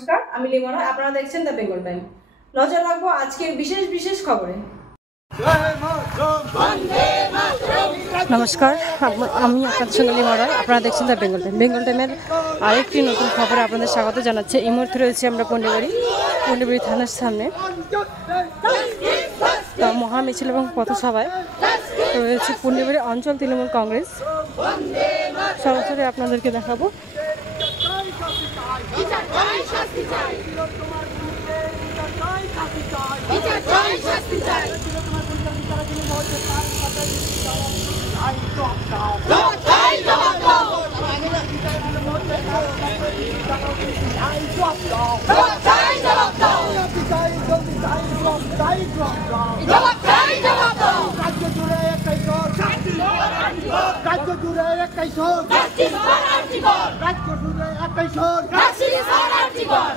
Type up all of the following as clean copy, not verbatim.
নমস্কার, আমি লিমন। আপনারা দেখছেন দ্য বেঙ্গল টাইম। নজর রাখবো আজকের বিশেষ বিশেষ খবরে। নমস্কার, আমি আপনাদের সঙ্গে লিমন। আপনারা দেখছেন দ্য বেঙ্গল টাইম। বেঙ্গল টাইমের আরেকটি নতুন খবরে আপনাদের স্বাগত জানাচ্ছে। এই মুহূর্তে রয়েছে আমরা পণ্ডিবাড়ি থানার সামনে। মহা মিছিল এবং পথসভায় রয়েছে পণ্ডিবাড়ি অঞ্চল তৃণমূল কংগ্রেস। সরাসরি আপনাদেরকে দেখাবো।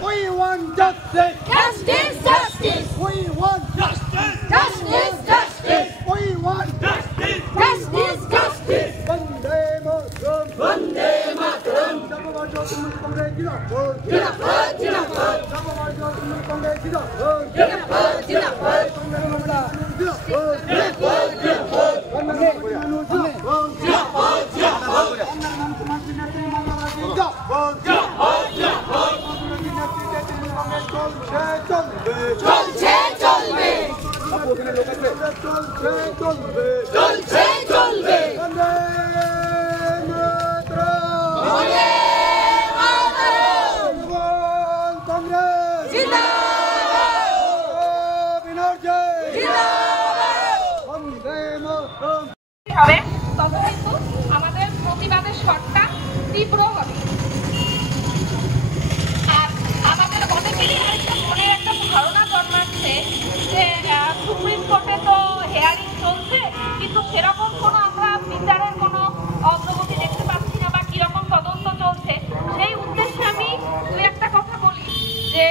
We want justice. Justice, justice. We want justice. Justice, justice. We want justice. Justice, justice. Vande Mataram. Vande Mataram. Samavajot Congress Jindabad. Jindabad, Jindabad. Samavajot Congress Jindabad. Jindabad, Jindabad. Jindabad, Jindabad. চলছে চলবে, চলছে চলবে। বন্দে মাতরম। কংগ্রেস জিন্দাবাদ। বিনর্জয় জিন্দাবাদ। বন্দে মাতরম। হবে তবে কিন্তু আমাদের প্রতিবাদের স্বরটা তীব্র হবে। আর আমাদের অনেকেরই মনে একটা ধারণা জন্মাচ্ছে যে সুপ্রিম কোর্টে তো হেয়ারিং চলছে, কিন্তু সেরকম কোনো আমরা বিচারের কোনো অগ্রগতি দেখতে পাচ্ছি না বা কিরকম তদন্ত চলছে। সেই উদ্দেশ্যে আমি দুই একটা কথা বলি যে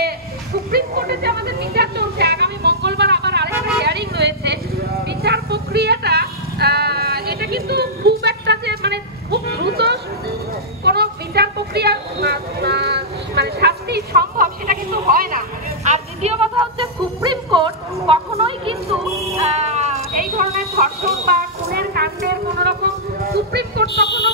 সুপ্রিম কোর্টে যে আমাদের বিচার চলছে, আগামী মঙ্গলবার আবার আরেকটা হেয়ারিং রয়েছে। বিচার প্রক্রিয়াটা এটা কিন্তু খুব একটা যে মানে খুব দ্রুত কোনো বিচার প্রক্রিয়া মানে শাস্তি সম্ভব সেটা কিন্তু হয় না। আর দ্বিতীয় কথা হচ্ছে সুপ্রিম কোর্ট কখনোই কিন্তু এই ধরনের ধর্ষণ বা খুনের কাণ্ডের কোন রকম সুপ্রিম কোর্ট কখনো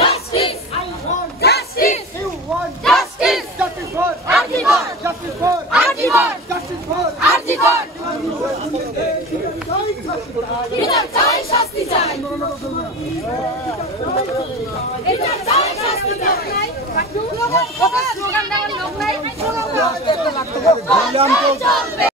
Justice! I want justice! You want justice! Justice for Arjigar! Justice for Arjigar! Justice for Arjigar! বিচার চাই, শাস্তি চাই। বিচার চাই, শাস্তি চাই। স্লোগান দেওয়ার লোক নাই। চলবে,